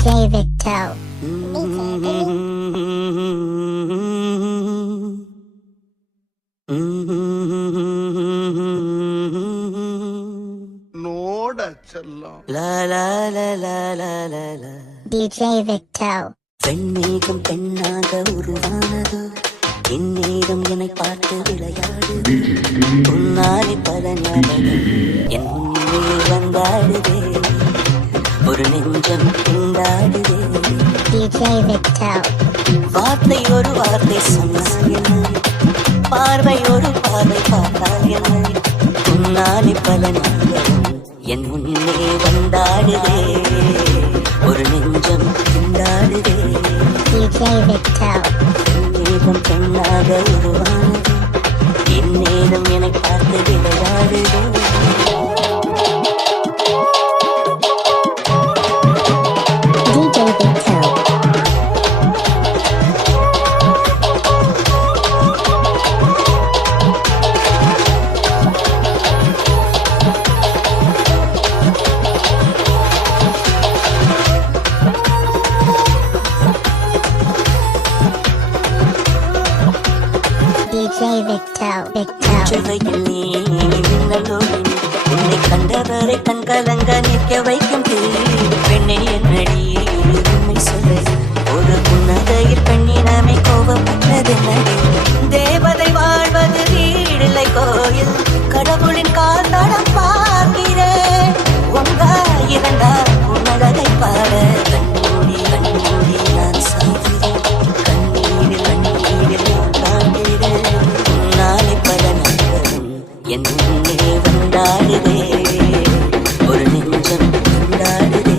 DJ Victo. நோட செல்லம் லா லா லா லா லா லா லா. DJ Victo. பெண்ணேகம் பெண்ணாக உருவானது, இந்நேரம் என்னை பார்த்து விளையாடுது. உன்னாலே பல ஞாபகம் என் முன்னே வந்தாடுதே, ஒரு நெஞ்சம் திண்டாடுதே. DJ Victo. வார்த்தை ஒரு வார்த்தை சொன்னால் என்ன, பார்வை ஒரு பார்வை பார்த்தால் என்ன, உன்னாலே பல ஞாபகம் என் முன்னே வந்தாடுதே, ஒரு நெஞ்சம் திண்டாடுதே. DJ Victo. மேகம் பெண்ணாக உருவானது, இந்நேரம் என்னை பார்த்து விளையாடுதே. DJ Victo. DJ Victo. Victo. சுவையில் நீ மின்னலோடு நீ, உன்னை கண்டவரை கண் கலங்க நிற்க வைக்கும் தீ. பெண்ணை என்னடி உண்மை சொல்ல, ஒரு புன்னகையில் பெண்ணினமை கோபப்பட்டது நடி. தேவதை வாழ்வது வீடில்லை கோயில், கடவுளின் கால் தடம் பார்க்கிறேன். ஒன்றா இரண்டா உன்னழகை பாட, கண்ணூடி கண்ணூடி நான் சாகிறேன், கண்ணீரில் கண்ணீரில் நான் காண்கிறேன். உன்னாலே பல நண்பரும் என் முன்னே வந்தாடுதே, ஒரு நெஞ்சம் கொண்டாடுதே.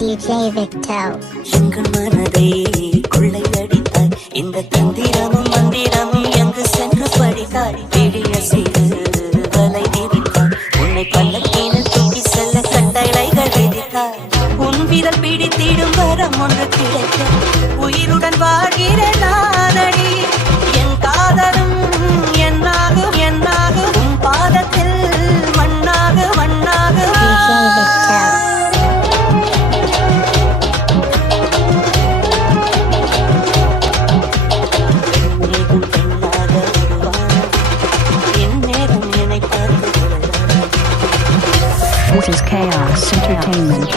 DJ Victo. எங்கள் மனதை கொள்ளையடித்தாய், இந்த தந்திரமும் மந்திரமும் எங்கு சென்று படித்தாய். விழிய செய்து வலை விரித்தாய், உன்னை பல்லக்கீழ் தூக்கி செல்ல கட்டளைகள் விதித்தாய். உன் விரல் பிடித்திடும் வரம் ஒன்று கிடைக்க, உயிருடன் வாழ்கிற நானடி. என் காதலும் என்னாகும் என்னாகும், உன் பாதத்தில் மண்ணாக மண்ணாக. DJ Victo. மேகம் பெண்ணாக உருவானது, இந்நேரம் என்னை பார்த்து விளையாடுதே. This is Chaos Entertainment.